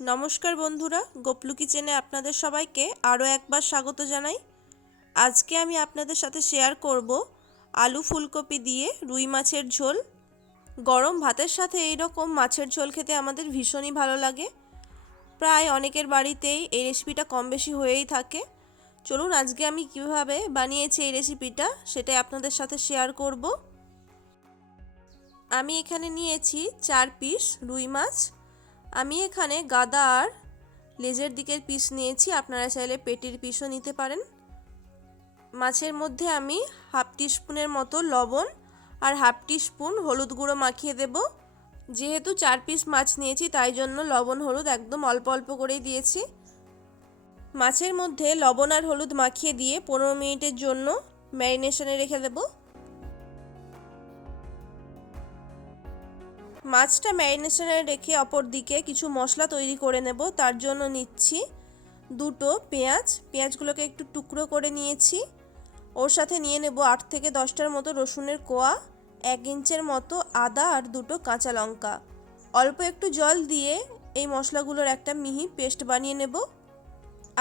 নমস্কার বন্ধুরা, গোপলু কিচেনে আপনাদের সবাইকে আরও একবার স্বাগত জানাই। আজকে আমি আপনাদের সাথে শেয়ার করব আলু ফুলকপি দিয়ে রুই মাছের ঝোল। গরম ভাতের সাথে এই রকম মাছের ঝোল খেতে আমাদের ভীষণই ভালো লাগে। প্রায় অনেকের বাড়িতেই এই রেসিপিটা কম বেশি হয়েই থাকে। চলুন আজকে আমি কীভাবে বানিয়েছি এই রেসিপিটা সেটাই আপনাদের সাথে শেয়ার করব। আমি এখানে নিয়েছি চার পিস রুই মাছ আমি এখানে গাদা আর লেজের দিকের পিস নিয়েছি, আপনারা চাইলে পেটির পিসও নিতে পারেন। মাছের মধ্যে আমি হাফ টিস্পুনের মতো লবণ আর হাফ টিস্পুন হলুদ গুঁড়ো মাখিয়ে দেব। যেহেতু চার পিস মাছ নিয়েছি, তাই জন্য লবণ হলুদ একদম অল্প অল্প করেই দিয়েছি। মাছের মধ্যে লবণ আর হলুদ মাখিয়ে দিয়ে পনেরো মিনিটের জন্য ম্যারিনেশনে রেখে দেবো। মাছটা ম্যারিনেশনে রেখে অপর দিকে কিছু মশলা তৈরি করে নেব, তার জন্য নিচ্ছি দুটো পেঁয়াজ। পেঁয়াজগুলোকে একটু টুকরো করে নিয়েছি। ওর সাথে নিয়ে নেব আট থেকে দশটার মতো রসুনের কোয়া, এক ইঞ্চের মতো আদা আর দুটো কাঁচা লঙ্কা। অল্প একটু জল দিয়ে এই মশলাগুলোর একটা মিহি পেস্ট বানিয়ে নেব।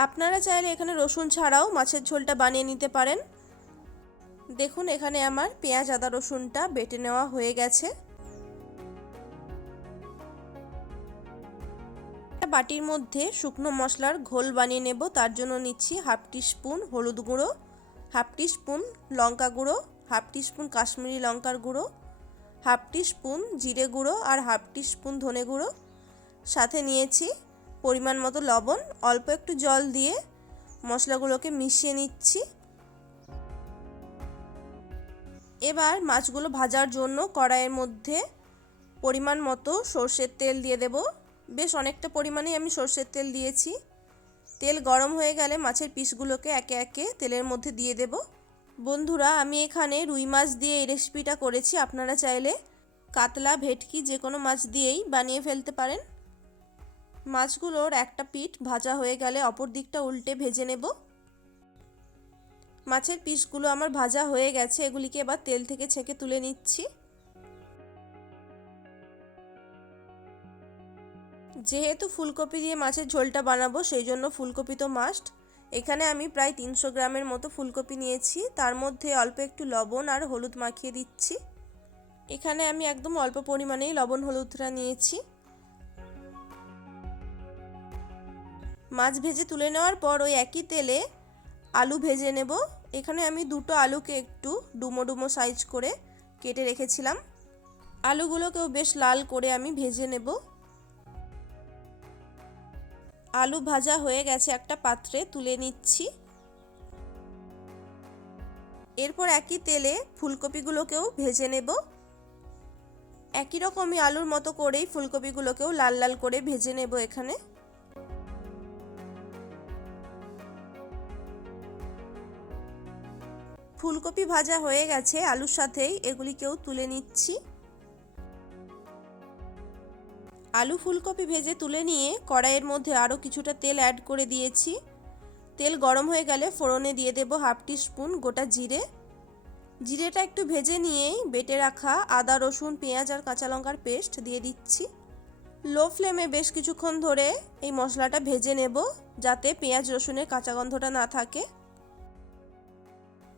আপনারা চাইলে এখানে রসুন ছাড়াও মাছের ঝোলটা বানিয়ে নিতে পারেন। দেখুন, এখানে আমার পেঁয়াজ, আদা, রসুনটা বেটে নেওয়া হয়ে গেছে। বাটির মধ্যে শুকনো মশলার ঘোল বানিয়ে নেব। তার জন্য নিচ্ছি হাফ স্পুন হলুদ গুঁড়ো, হাফ স্পুন লঙ্কা গুঁড়ো, হাফ স্পুন কাশ্মীরি লঙ্কার গুঁড়ো, হাফ স্পুন জিরে গুঁড়ো আর হাফ স্পুন ধনে গুঁড়ো। সাথে নিয়েছি পরিমাণ মতো লবণ। অল্প একটু জল দিয়ে মশলাগুলোকে মিশিয়ে নিচ্ছি। এবার মাছগুলো ভাজার জন্য কড়াইয়ের মধ্যে পরিমাণ মতো সর্ষের তেল দিয়ে দেবো। বেশ অনেকটা পরিমাণে আমি সর্ষের তেল দিয়েছি। তেল গরম হয়ে গেলে মাছের পিসগুলোকে একে একে তেলের মধ্যে দিয়ে দেব। বন্ধুরা, আমি এখানে রুই মাছ দিয়ে এই রেসিপিটা করেছি। আপনারা চাইলে কাতলা, ভেটকি, যে কোনো মাছ দিয়েই বানিয়ে ফেলতে পারেন। মাছগুলোর একটা পিঠ ভাজা হয়ে গেলে অপর দিকটা উল্টে ভেজে নেব। মাছের পিসগুলো আমার ভাজা হয়ে গেছে। এগুলিকে এবার তেল থেকে ছেঁকে তুলে নিচ্ছি। যেহেতু ফুলকপি দিয়ে মাছের ঝোলটা বানাবো, সেই জন্য ফুলকপি তো মাস্ট এখানে আমি প্রায় তিনশো গ্রামের মতো ফুলকপি নিয়েছি। তার মধ্যে অল্প একটু লবণ আর হলুদ মাখিয়ে দিচ্ছি। এখানে আমি একদম অল্প পরিমাণেই লবণ হলুদটা নিয়েছি। মাছ ভেজে তুলে নেওয়ার পর ওই একই তেলে আলু ভেজে নেব। এখানে আমি দুটো আলুকে একটু ডুমো ডুমো সাইজ করে কেটে রেখেছিলাম। আলুগুলোকেও বেশ লাল করে আমি ভেজে নেব। আলু ভাজা হয়ে গেছে একটা পাত্রে, তুলে নিচ্ছি। এরপর একই তেলে ফুলকপিগুলোকেও ভেজে নেব। একই রকমই আলুর মতো করেই ফুলকপিগুলোকেও লাল লাল করে ভেজে নেব এখানে। ফুলকপি ভাজা হয়ে গেছে, আলুর সাথেই এগুলিকেও তুলে নিচ্ছি। আলু ফুলকপি ভেজে তুলে নিয়ে কড়াইয়ের মধ্যে আরও কিছুটা তেল অ্যাড করে দিয়েছি। তেল গরম হয়ে গেলে ফোড়নে দিয়ে দেব হাফ স্পুন গোটা জিরে। জিরেটা একটু ভেজে নিয়েই বেটে রাখা আদা, রসুন, পেঁয়াজ আর কাঁচা লঙ্কার পেস্ট দিয়ে দিচ্ছি। লো ফ্লেমে বেশ কিছুক্ষণ ধরে এই মশলাটা ভেজে নেব যাতে পেঁয়াজ, রসুনের কাঁচা গন্ধটা না থাকে।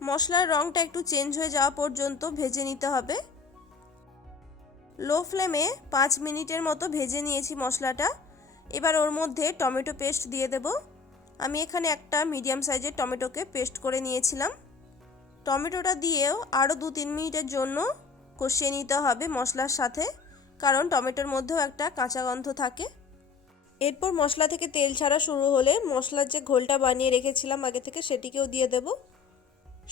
মশলার রঙটা একটু চেঞ্জ হয়ে যাওয়া পর্যন্ত ভেজে নিতে হবে। লো ফ্লেমে পাঁচ মিনিটের মতো ভেজে নিয়েছি মশলাটা। এবার ওর মধ্যে টমেটো পেস্ট দিয়ে দেব। আমি এখানে একটা মিডিয়াম সাইজের টমেটোকে পেস্ট করে নিয়েছিলাম। টমেটোটা দিয়েও আরও দু তিন মিনিটের জন্য কষিয়ে নিতে হবে মশলার সাথে, কারণ টমেটোর মধ্যেও একটা কাঁচা গন্ধ থাকে। এরপর মশলা থেকে তেল ছাড়া শুরু হলে মশলার যে ঘোলটা বানিয়ে রেখেছিলাম আগে থেকে সেটিকেও দিয়ে দেব।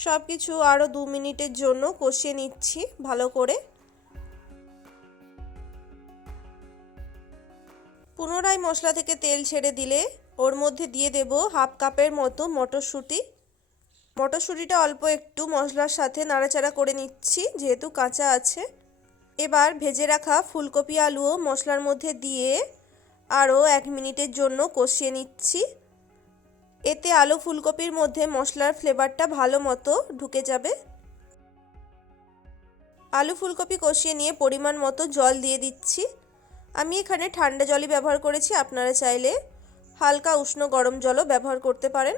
সব কিছু আরও দু মিনিটের জন্য কষিয়ে নিচ্ছি ভালো করে। পুনরায় মশলা থেকে তেল ছেড়ে দিলে ওর মধ্যে দিয়ে দেব হাফ কাপের মতো মটরশুঁটি। মটরশুঁটিটা অল্প একটু মশলার সাথে নাড়াচাড়া করে নিচ্ছি, যেহেতু কাঁচা আছে। এবার ভেজে রাখা ফুলকপি আলুও মশলার মধ্যে দিয়ে আরও এক মিনিটের জন্য কষিয়ে নিচ্ছি। এতে আলু ফুলকপির মধ্যে মশলার ফ্লেভারটা ভালো মতো ঢুকে যাবে। আলু ফুলকপি কষিয়ে নিয়ে পরিমাণ মতো জল দিয়ে দিচ্ছি। আমি এখানে ঠান্ডা জলই ব্যবহার করেছি, আপনারা চাইলে হালকা উষ্ণ গরম জলও ব্যবহার করতে পারেন।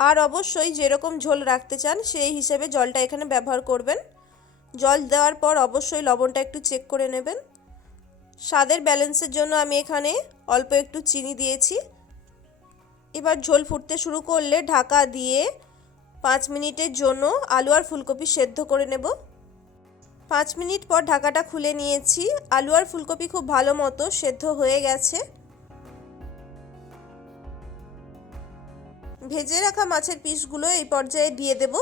আর অবশ্যই যেরকম ঝোল রাখতে চান, সেই হিসেবে জলটা এখানে ব্যবহার করবেন। জল দেওয়ার পর অবশ্যই লবণটা একটু চেক করে নেবেন। স্বাদের ব্যালেন্সের জন্য আমি এখানে অল্প একটু চিনি দিয়েছি। এবার ঝোল ফুটতে শুরু করলে ঢাকা দিয়ে পাঁচ মিনিটের জন্য আলু আর ফুলকপি সেদ্ধ করে নেব। পাঁচ মিনিট পর ঢাকাটা খুলে নিয়েছি। আলু আর ফুলকপি খুব ভালো মতো সেদ্ধ হয়ে গেছে। ভেজে রাখা মাছের পিসগুলো এই পর্যায়ে দিয়ে দেব।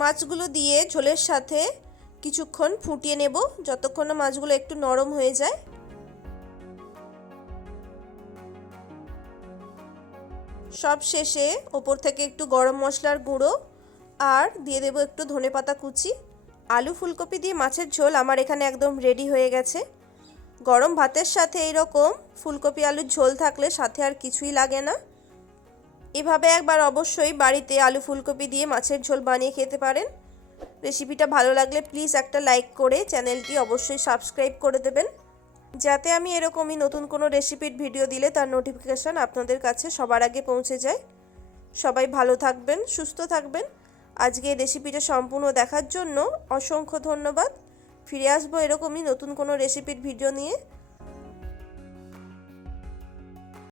মাছগুলো দিয়ে ঝোলের সাথে কিছুক্ষণ ফুটিয়ে নেব, যতক্ষণ না মাছগুলো একটু নরম হয়ে যায়। সব শেষে ওপর থেকে একটু গরম মশলার গুঁড়ো আর দিয়ে দেবো একটু ধনে পাতা কুচি। আলু ফুলকপি দিয়ে মাছের ঝোল আমার এখানে একদম রেডি হয়ে গেছে। গরম ভাতের সাথে এইরকম ফুলকপি আলুর ঝোল থাকলে সাথে আর কিছুই লাগে না। এভাবে একবার অবশ্যই বাড়িতে আলু ফুলকপি দিয়ে মাছের ঝোল বানিয়ে খেতে পারেন। রেসিপিটা ভালো লাগলে প্লিজ একটা লাইক করে চ্যানেলটি অবশ্যই সাবস্ক্রাইব করে দেবেন। যাতে আমি এরকমই নতুন কোনো রেসিপির ভিডিও দিলে তার নোটিফিকেশান আপনাদের কাছে সবার আগে পৌঁছে যায়। সবাই ভালো থাকবেন, সুস্থ থাকবেন। আজকে রেসিপিটা সম্পূর্ণ দেখার জন্য অসংখ্য ধন্যবাদ। ফিরে আসব এরকমই নতুন কোনো রেসিপির ভিডিও নিয়ে।